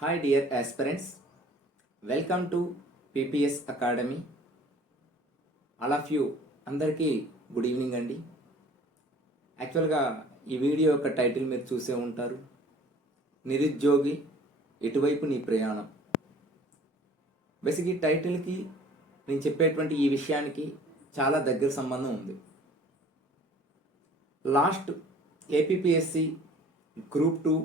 Hi dear aspirants welcome to PPS academy all of you అందరికీ good evening అండి. యాక్చువల్గా ఈ వీడియో యొక్క టైటిల్ మీరు చూసే ఉంటారు. నిరుద్యోగి ఎటువైపు నీ ప్రయాణం? బేసిక్ ఈ టైటిల్కి నేను చెప్పేటువంటి ఈ విషయానికి చాలా దగ్గర సంబంధం ఉంది. లాస్ట్ ఏపీపీఎస్సి గ్రూప్ టూ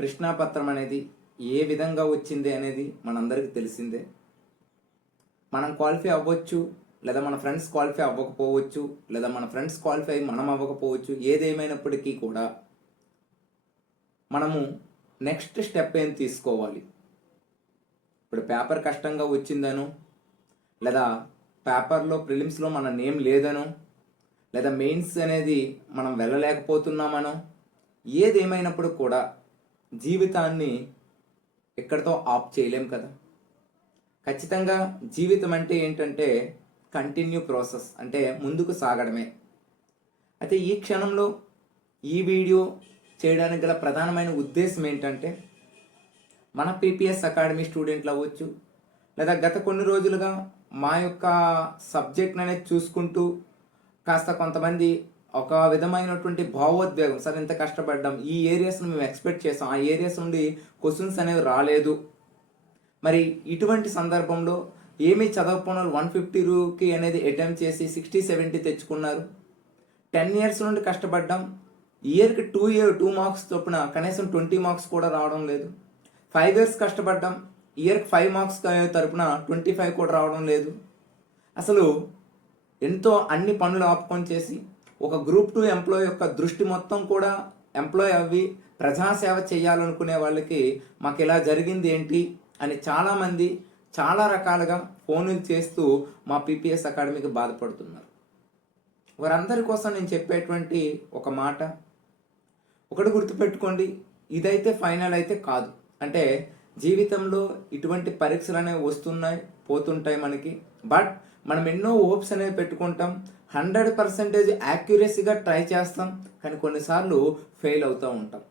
ప్రశ్నాపత్రం అనేది ఏ విధంగా వచ్చింది అనేది మనందరికీ తెలిసిందే. మనం క్వాలిఫై అవ్వచ్చు లేదా మన ఫ్రెండ్స్ క్వాలిఫై అవ్వకపోవచ్చు లేదా మన ఫ్రెండ్స్ క్వాలిఫై మనం అవ్వకపోవచ్చు ఏదేమైనప్పటికీ కూడా మనము నెక్స్ట్ స్టెప్ ఏం తీసుకోవాలి? ఇప్పుడు పేపర్ కష్టంగా వచ్చిందనో లేదా పేపర్లో ప్రిలిమ్స్లో మన నేమ్ లేదనో లేదా మెయిన్స్ అనేది మనం వెళ్ళలేకపోతున్నామనో ఏదేమైనప్పుడు కూడా జీవితాన్ని ఎక్కడితో ఆఫ్ చేయలేం కదా. ఖచ్చితంగా జీవితం అంటే ఏంటంటే కంటిన్యూ ప్రాసెస్ అంటే ముందుకు సాగడమే. అయితే ఈ క్షణంలో ఈ వీడియో చేయడానికి గల ప్రధానమైన ఉద్దేశం ఏంటంటే మన పీపీఎస్ అకాడమీ స్టూడెంట్లు అవ్వచ్చు లేదా గత కొన్ని రోజులుగా మా యొక్క సబ్జెక్ట్ అనేది చూసుకుంటూ కాస్త కొంతమంది ఒక విధమైనటువంటి భావోద్వేగం. సార్ ఇంత కష్టపడ్డాం. ఈ ఏరియాస్ను మేము ఎక్స్పెక్ట్ చేసాం. ఆ ఏరియాస్ నుండి క్వశ్చన్స్ అనేవి రాలేదు. మరి ఇటువంటి సందర్భంలో ఏమీ చదవకపోయిన వన్ ఫిఫ్టీ రూకి అనేది అటెంప్ట్ చేసి సిక్స్టీ సెవెంటీ తెచ్చుకున్నారు. టెన్ ఇయర్స్ నుండి కష్టపడ్డాం. ఇయర్కి టూ ఇయర్ టూ మార్క్స్ చొప్పున కనీసం ట్వంటీ మార్క్స్ కూడా రావడం లేదు. ఫైవ్ ఇయర్స్ కష్టపడ్డాం. ఇయర్కి ఫైవ్ మార్క్స్ తరపున ట్వంటీ ఫైవ్ కూడా రావడం లేదు. అసలు ఎంతో అన్ని పనులు ఆపుకొని చేసి ఒక గ్రూప్ టూ ఎంప్లాయ్ యొక్క దృష్టి మొత్తం కూడా ఎంప్లాయ్ అవ్వి ప్రజాసేవ చేయాలనుకునే వాళ్ళకి మాకు ఇలా జరిగింది ఏంటి అని చాలామంది చాలా రకాలుగా ఫోన్లు చేస్తూ మా పీపీఎస్ అకాడమీకి బాధపడుతున్నారు. వారందరి కోసం నేను చెప్పేటువంటి ఒక మాట ఒకటి గుర్తుపెట్టుకోండి. ఇదైతే ఫైనల్ అయితే కాదు. అంటే జీవితంలో ఇటువంటి పరీక్షలు అనేవి వస్తున్నాయి పోతుంటాయి మనకి. బట్ మనం ఎన్నో హోప్స్ అనేవి పెట్టుకుంటాం. హండ్రెడ్ పర్సెంటేజ్ యాక్యురసీగా ట్రై చేస్తాం. కానీ కొన్నిసార్లు ఫెయిల్ అవుతూ ఉంటాం.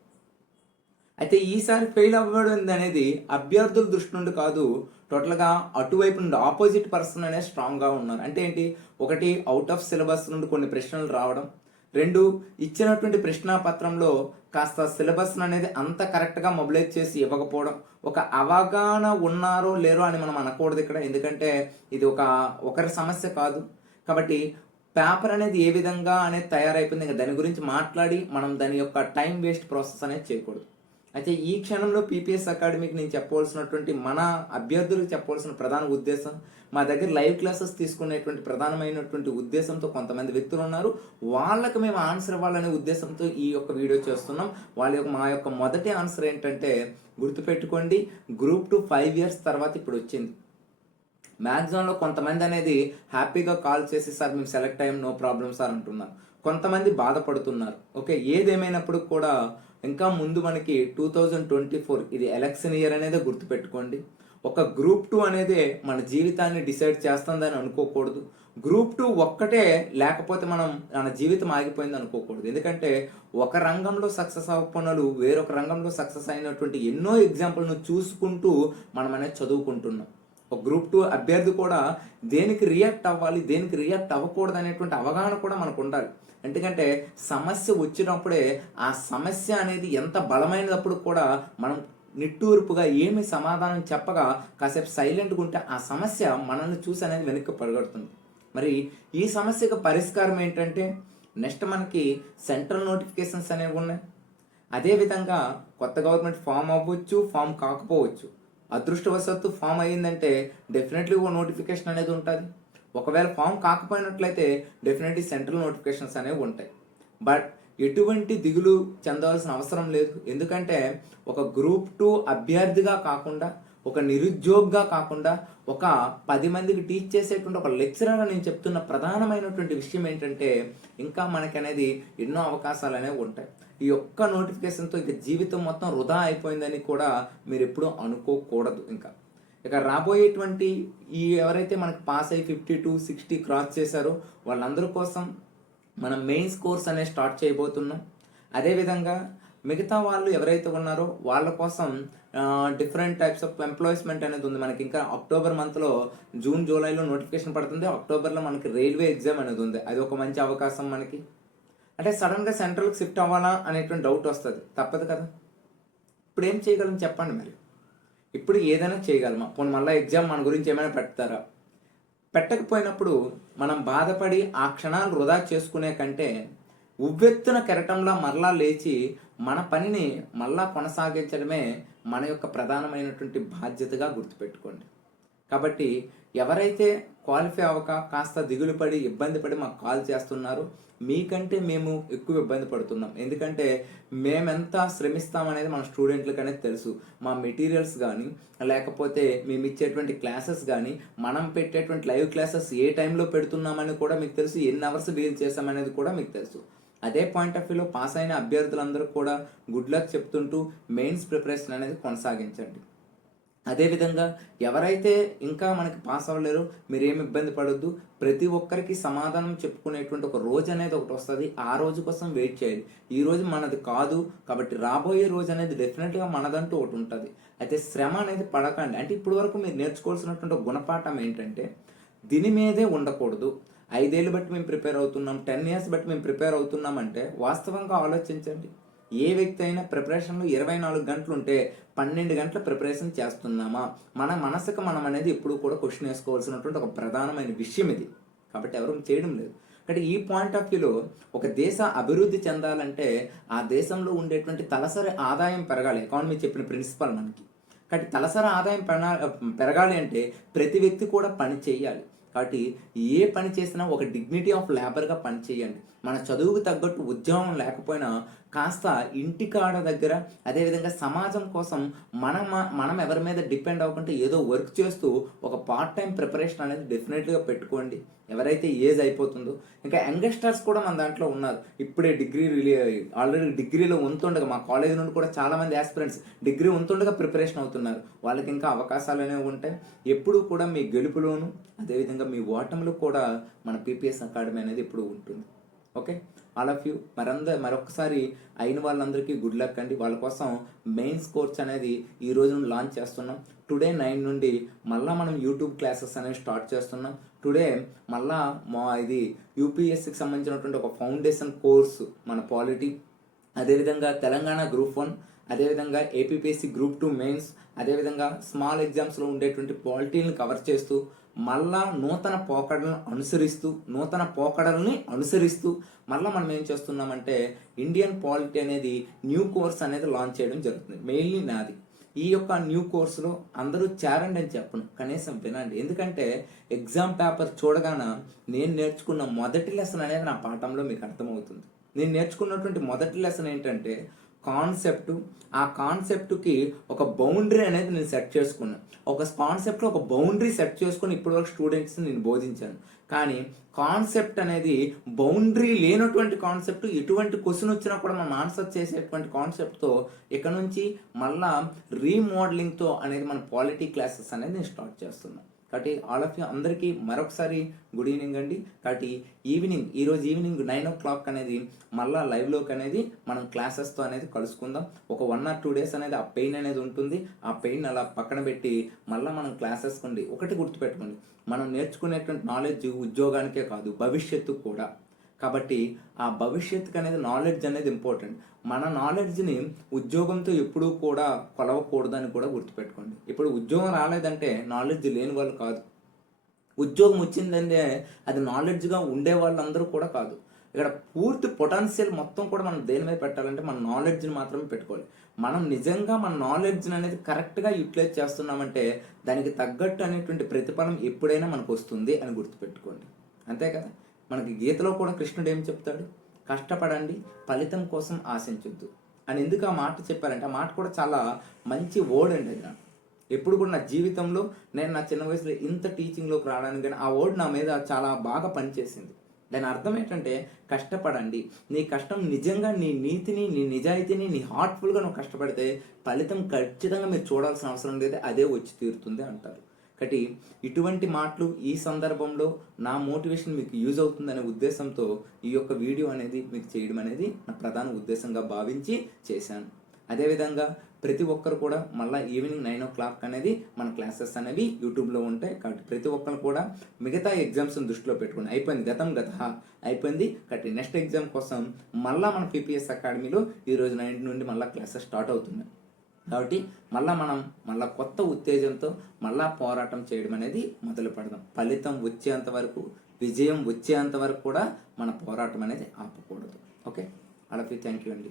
అయితే ఈసారి ఫెయిల్ అవ్వడం అనేది అభ్యర్థుల దృష్టి నుండి కాదు టోటల్గా అటువైపు నుండి ఆపోజిట్ పర్సన్ అనేది స్ట్రాంగ్గా ఉన్నారు. అంటే ఏంటి? ఒకటి అవుట్ ఆఫ్ సిలబస్ నుండి కొన్ని ప్రశ్నలు రావడం రెండు ఇచ్చినటువంటి ప్రశ్నాపత్రంలో కాస్త సిలబస్ను అనేది అంత కరెక్ట్గా మొబిలైజ్ చేసి ఇవ్వకపోవడం ఒక అవగాహన ఉన్నారో లేరో అని మనం అనకూడదు ఇక్కడ. ఎందుకంటే ఇది ఒక ఒకరి సమస్య కాదు. కాబట్టి పేపర్ అనేది ఏ విధంగా అనేది తయారైపోయింది ఇంకా దాని గురించి మాట్లాడి మనం దాని యొక్క టైం వేస్ట్ ప్రాసెస్ అనేది చేయకూడదు. అయితే ఈ క్షణంలో పీపీఎస్ అకాడమీకి నేను చెప్పవలసినటువంటి మన అభ్యర్థులకు చెప్పవలసిన ప్రధాన ఉద్దేశం మా దగ్గర లైవ్ క్లాసెస్ తీసుకునేటువంటి ప్రధానమైనటువంటి ఉద్దేశంతో కొంతమంది వ్యక్తులు ఉన్నారు. వాళ్ళకి మేము ఆన్సర్ ఇవ్వాలనే ఉద్దేశంతో ఈ యొక్క వీడియో చేస్తున్నాం. వాళ్ళ యొక్క మా యొక్క మొదటి ఆన్సర్ ఏంటంటే గుర్తుపెట్టుకోండి గ్రూప్ టు ఫైవ్ ఇయర్స్ తర్వాత ఇప్పుడు వచ్చింది. మ్యాక్సిమంలో కొంతమంది అనేది హ్యాపీగా కాల్ చేసి సార్ మేము సెలెక్ట్ అయ్యాం నో ప్రాబ్లం సార్ అంటున్నారు. కొంతమంది బాధపడుతున్నారు. ఓకే ఏదేమైనప్పుడు కూడా ఇంకా ముందు మనకి టూ థౌజండ్ ట్వంటీ ఫోర్ ఇది ఎలక్షన్ ఇయర్ అనేది గుర్తుపెట్టుకోండి. ఒక గ్రూప్ టూ అనేది మన జీవితాన్ని డిసైడ్ చేస్తుందని అనుకోకూడదు. గ్రూప్ టూ ఒక్కటే లేకపోతే మనం మన జీవితం ఆగిపోయింది అనుకోకూడదు. ఎందుకంటే ఒక రంగంలో సక్సెస్ అవ్వకున్నలు వేరొక రంగంలో సక్సెస్ అయినటువంటి ఎన్నో ఎగ్జాంపుల్ను చూసుకుంటూ మనం అనేది చదువుకుంటున్నాం. ఒక గ్రూప్ టూ అభ్యర్థి కూడా దేనికి రియాక్ట్ అవ్వాలి దేనికి రియాక్ట్ అవ్వకూడదు అనేటువంటి అవగాహన కూడా మనకు ఉండాలి. ఎందుకంటే సమస్య వచ్చినప్పుడే ఆ సమస్య అనేది ఎంత బలమైనప్పుడు కూడా మనం నిట్టూర్పుగా ఏమి సమాధానం చెప్పగా కాసేపు సైలెంట్గా ఉంటే ఆ సమస్య మనల్ని చూసి అనేది వెనక్కి పడగడుతుంది మరి ఈ సమస్యకు పరిష్కారం ఏంటంటే నెక్స్ట్ మనకి సెంట్రల్ నోటిఫికేషన్స్ అనేవి ఉన్నాయి. అదేవిధంగా కొత్త గవర్నమెంట్ ఫామ్ అవ్వచ్చు ఫామ్ కాకపోవచ్చు. అదృష్టవశాత్తు ఫామ్ అయ్యిందంటే డెఫినెట్లీ ఓ నోటిఫికేషన్ అనేది ఉంటుంది. ఒకవేళ ఫామ్ కాకపోయినట్లయితే డెఫినెట్లీ సెంట్రల్ నోటిఫికేషన్స్ అనేవి ఉంటాయి. బట్ ఎటువంటి దిగులు చెందవలసిన అవసరం లేదు. ఎందుకంటే ఒక గ్రూప్ టూ అభ్యర్థిగా కాకుండా ఒక నిరుద్యోగ్గా కాకుండా ఒక పది మందికి టీచ్ చేసేటువంటి ఒక లెక్చరర్గా నేను చెప్తున్న ప్రధానమైనటువంటి విషయం ఏంటంటే ఇంకా మనకి అనేది ఎన్నో అవకాశాలు అనేవి ఉంటాయి. ఈ ఒక్క నోటిఫికేషన్తో ఇక జీవితం మొత్తం వృధా అయిపోయిందని కూడా మీరు ఎప్పుడూ అనుకోకూడదు ఇంకా. ఇక రాబోయేటువంటి ఈ ఎవరైతే మనకు పాస్ అయ్యి ఫిఫ్టీ టు సిక్స్టీ క్రాస్ చేశారో వాళ్ళందరి కోసం మనం మెయిన్స్ కోర్స్ అనేది స్టార్ట్ చేయబోతున్నాం. అదేవిధంగా మిగతా వాళ్ళు ఎవరైతే ఉన్నారో వాళ్ళ కోసం డిఫరెంట్ టైప్స్ ఆఫ్ ఎంప్లాయ్స్మెంట్ అనేది ఉంది. మనకి ఇంకా అక్టోబర్ మంత్లో జూన్ జూలైలో నోటిఫికేషన్ పడుతుంది. అక్టోబర్లో మనకి రైల్వే ఎగ్జామ్ అనేది ఉంది. అది ఒక మంచి అవకాశం మనకి. అంటే సడన్గా సెంట్రల్కి షిఫ్ట్ అవ్వాలా అనేటువంటి డౌట్ వస్తుంది. తప్పదు కదా. ఇప్పుడు ఏం చేయగలం చెప్పండి మరి? ఇప్పుడు ఏదైనా చేయగలమా? పోనీ మళ్ళీ ఎగ్జామ్ మన గురించి ఏమైనా పెడతారా? పెట్టకపోయినప్పుడు మనం బాధపడి ఆ క్షణాలు వృధా చేసుకునే కంటే ఉవ్వెత్తున కెరటంలా మరలా లేచి మన పనిని మళ్ళా కొనసాగించడమే మన యొక్క ప్రధానమైనటువంటి బాధ్యతగా గుర్తుపెట్టుకోండి. కాబట్టి ఎవరైతే క్వాలిఫై అవ్వక కాస్త దిగులు పడి ఇబ్బంది పడి మాకు కాల్ చేస్తున్నారో మీకంటే మేము ఎక్కువ ఇబ్బంది పడుతున్నాం. ఎందుకంటే మేమెంత శ్రమిస్తామనేది మన స్టూడెంట్లకు అనేది తెలుసు. మా మెటీరియల్స్ కానీ లేకపోతే మేము ఇచ్చేటువంటి క్లాసెస్ కానీ మనం పెట్టేటువంటి లైవ్ క్లాసెస్ ఏ టైంలో పెడుతున్నామని కూడా మీకు తెలుసు. ఎన్ని అవర్స్ డీల్ చేసామనేది కూడా మీకు తెలుసు. అదే పాయింట్ ఆఫ్ వ్యూలో పాస్ అయిన అభ్యర్థులందరూ కూడా గుడ్ లక్ చెప్తుంటూ మెయిన్స్ ప్రిపరేషన్ అనేది కొనసాగించండి. అదేవిధంగా ఎవరైతే ఇంకా మనకి పాస్ అవ్వలేరు మీరేమి ఇబ్బంది పడొద్దు ప్రతి ఒక్కరికి సమాధానం చెప్పుకునేటువంటి ఒక రోజు అనేది ఒకటి వస్తుంది. ఆ రోజు కోసం వెయిట్ చేయాలి ఈ రోజు మనది కాదు కాబట్టి రాబోయే రోజు అనేది డెఫినెట్గా మనదంటూ ఒకటి ఉంటుంది. అయితే శ్రమ అనేది పడకండి. అంటే ఇప్పటి వరకు మీరు నేర్చుకోవాల్సినటువంటి గుణపాఠం ఏంటంటే దీని మీదే ఉండకూడదు. ఐదేళ్ళు బట్టి మేము ప్రిపేర్ అవుతున్నాం టెన్ ఇయర్స్ బట్టి మేము ప్రిపేర్ అవుతున్నాం అంటే వాస్తవంగా ఆలోచించండి. ఏ వ్యక్తి అయినా ప్రిపరేషన్లో ఇరవై నాలుగు గంటలు ఉంటే పన్నెండు గంటల ప్రిపరేషన్ చేస్తున్నామా? మన మనసుకు మనం అనేది ఎప్పుడు కూడా క్వశ్చన్ వేసుకోవాల్సినటువంటి ఒక ప్రధానమైన విషయం ఇది. కాబట్టి ఎవరు చేయడం లేదు. కాబట్టి ఈ పాయింట్ ఆఫ్ వ్యూలో ఒక దేశ అభివృద్ధి చెందాలంటే ఆ దేశంలో ఉండేటువంటి తలసరి ఆదాయం పెరగాలి. ఎకానమీ చెప్పిన ప్రిన్సిపల్ మనకి. కాబట్టి తలసరి ఆదాయం పెరగాలి అంటే ప్రతి వ్యక్తి కూడా పని చేయాలి. కాబట్టి ఏ పని చేసినా ఒక డిగ్నిటీ ఆఫ్ లేబర్గా పని చేయండి. మన చదువుకు తగ్గట్టు ఉద్యోగం లేకపోయినా కాస్త ఇంటి కాడ దగ్గర అదేవిధంగా సమాజం కోసం మనం మనం ఎవరి మీద డిపెండ్ అవ్వకుండా ఏదో వర్క్ చేస్తూ ఒక పార్ట్ టైం ప్రిపరేషన్ అనేది డెఫినెట్గా పెట్టుకోండి. ఎవరైతే ఏజ్ అయిపోతుందో ఇంకా యంగస్టర్స్ కూడా మన దాంట్లో ఉన్నారు. ఇప్పుడే డిగ్రీ రిలీ ఆల్రెడీ డిగ్రీలో ఉంటుండగా మా కాలేజ్ నుండి కూడా చాలామంది ఆస్పిరెంట్స్ డిగ్రీ ఉంటుండగా ప్రిపరేషన్ అవుతున్నారు. వాళ్ళకి ఇంకా అవకాశాలు అనేవి ఉంటాయి. ఎప్పుడు కూడా మీ గెలుపులోను అదేవిధంగా మీ ఓటమిలో కూడా మన పీపీఎస్ అకాడమీ అనేది ఇప్పుడు ఉంటుంది. ఓకే? All of you. మరంద మరొకసారి అయిన వాళ్ళందరికీ గుడ్ లక్ అండి. వాళ్ళ కోసం మెయిన్స్ కోర్స్ అనేది ఈ రోజు లాంచ్ చేస్తున్నాం. టుడే నైన్ నుండి మళ్ళీ మనం యూట్యూబ్ క్లాసెస్ అనేవి స్టార్ట్ చేస్తున్నాం. టుడే మళ్ళా మా ఇది యూపీఎస్సికి సంబంధించినటువంటి ఒక ఫౌండేషన్ కోర్సు మన పాలిటీ అదేవిధంగా తెలంగాణ గ్రూప్ వన్ అదేవిధంగా ఏపీపీఎస్సి గ్రూప్ టూ మెయిన్స్ అదేవిధంగా స్మాల్ ఎగ్జామ్స్లో ఉండేటువంటి పాలిటీలను కవర్ చేస్తూ మళ్ళా నూతన పోకడలను అనుసరిస్తూ నూతన పోకడల్ని అనుసరిస్తూ మళ్ళీ మనం ఏం చేస్తున్నామంటే ఇండియన్ పాలిటీ అనేది న్యూ కోర్స్ అనేది లాంచ్ చేయడం జరుగుతుంది. మెయిన్లీ నాది. ఈ యొక్క న్యూ కోర్సులో అందరూ చేరండి అని చెప్పను. కనీసం వినండి. ఎందుకంటే ఎగ్జామ్ పేపర్ చూడగానే నేను నేర్చుకున్న మొదటి లెసన్ అనేది నా పాఠంలో మీకు అర్థమవుతుంది. నేను నేర్చుకున్నటువంటి మొదటి లెసన్ ఏంటంటే కాన్సెప్ట్. ఆ కాన్సెప్ట్కి ఒక బౌండరీ అనేది నేను సెట్ చేసుకున్నాను ఒక కాన్సెప్ట్లో ఒక బౌండరీ సెట్ చేసుకుని ఇప్పటివరకు స్టూడెంట్స్ని నేను బోధించాను. కానీ కాన్సెప్ట్ అనేది బౌండరీ లేనటువంటి కాన్సెప్ట్ ఎటువంటి క్వశ్చన్ వచ్చినా కూడా మనం ఆన్సర్ చేసేటువంటి కాన్సెప్ట్తో ఇక్కడ నుంచి మళ్ళా రీమోడలింగ్తో అనేది మన పాలిటీ క్లాసెస్ అనేది నేను స్టార్ట్ చేస్తున్నాను కాబట్టి ఆల్ ఆఫ్ యూ అందరికీ మరొకసారి గుడ్ ఈవినింగ్ అండి. కాబట్టి ఈవినింగ్ ఈరోజు ఈవినింగ్ నైన్ ఓ క్లాక్ అనేది మళ్ళీ లైవ్లోకి అనేది మనం క్లాసెస్తో అనేది కలుసుకుందాం. ఒక వన్ ఆర్ టూ డేస్ అనేది ఆ పెయిన్ అనేది ఉంటుంది. ఆ పెయిన్ అలా పక్కన పెట్టి మళ్ళీ మనం క్లాసెస్ కొండి ఒకటి గుర్తుపెట్టుకోండి. మనం నేర్చుకునేటువంటి నాలెడ్జ్ ఉద్యోగానికే కాదు భవిష్యత్తు కూడా. కాబట్టి ఆ భవిష్యత్తుకు అనేది నాలెడ్జ్ అనేది ఇంపార్టెంట్ మన నాలెడ్జ్ని ఉద్యోగంతో ఎప్పుడూ కూడా కొలవకూడదని కూడా గుర్తుపెట్టుకోండి. ఇప్పుడు ఉద్యోగం రాలేదంటే నాలెడ్జ్ లేని వాళ్ళు కాదు. ఉద్యోగం వచ్చిందంటే అది నాలెడ్జ్గా ఉండే వాళ్ళందరూ కూడా కాదు. ఇక్కడ పూర్తి పొటెన్షియల్ మొత్తం కూడా మనం దేని మీద పెట్టాలంటే మన నాలెడ్జ్ని మాత్రమే పెట్టుకోవాలి. మనం నిజంగా మన నాలెడ్జ్ని అనేది కరెక్ట్గా యూటిలైజ్ చేస్తున్నామంటే దానికి తగ్గట్టు అనేటువంటి ప్రతిఫలం ఎప్పుడైనా మనకు వస్తుంది అని గుర్తుపెట్టుకోండి. అంతే కదా? మనకి గీతలో కూడా కృష్ణుడు ఏం చెప్తాడు? కష్టపడండి ఫలితం కోసం ఆశించొద్దు. అని ఎందుకు ఆ మాట చెప్పారంటే ఆ మాట కూడా చాలా మంచి వర్డ్ అండి అది. ఎప్పుడు కూడా నా జీవితంలో నేను నా చిన్న వయసులో ఇంత టీచింగ్లోకి రావడానికి కానీ ఆ వర్డ్ నా మీద చాలా బాగా పనిచేసింది. దాని అర్థం ఏంటంటే కష్టపడండి. నీ కష్టం నిజంగా నీ నీతిని నీ నిజాయితీని నీ హార్ట్ఫుల్గా నువ్వు కష్టపడితే ఫలితం ఖచ్చితంగా మీరు చూడాల్సిన అవసరం లేదు అదే వచ్చి తీరుతుంది అంటారు. కాబట్టి ఇటువంటి మాటలు ఈ సందర్భంలో నా మోటివేషన్ మీకు యూజ్ అవుతుందనే ఉద్దేశంతో ఈ యొక్క వీడియో అనేది మీకు చేయడం అనేది నా ప్రధాన ఉద్దేశంగా భావించి చేశాను. అదేవిధంగా ప్రతి ఒక్కరు కూడా మళ్ళీ ఈవినింగ్ నైన్ ఓ క్లాక్ అనేది మన క్లాసెస్ అనేవి యూట్యూబ్లో ఉంటాయి కాబట్టి ప్రతి ఒక్కరు కూడా మిగతా ఎగ్జామ్స్ని దృష్టిలో పెట్టుకుని అయిపోయింది గతం గత అయిపోయింది కాబట్టి నెక్స్ట్ ఎగ్జామ్ కోసం మళ్ళీ మన పీపీఎస్ అకాడమీలో ఈ రోజు నైన్ నుండి మళ్ళీ క్లాసెస్ స్టార్ట్ అవుతున్నాయి. కాబట్టి మళ్ళీ మనం మళ్ళా కొత్త ఉత్తేజంతో మళ్ళా పోరాటం చేయడం అనేది మొదలు పెడదాం. ఫలితం వచ్చేంత వరకు విజయం వచ్చేంత వరకు కూడా మన పోరాటం అనేది ఆపకూడదు. ఓకే? అలాపి థ్యాంక్ యూ అండి.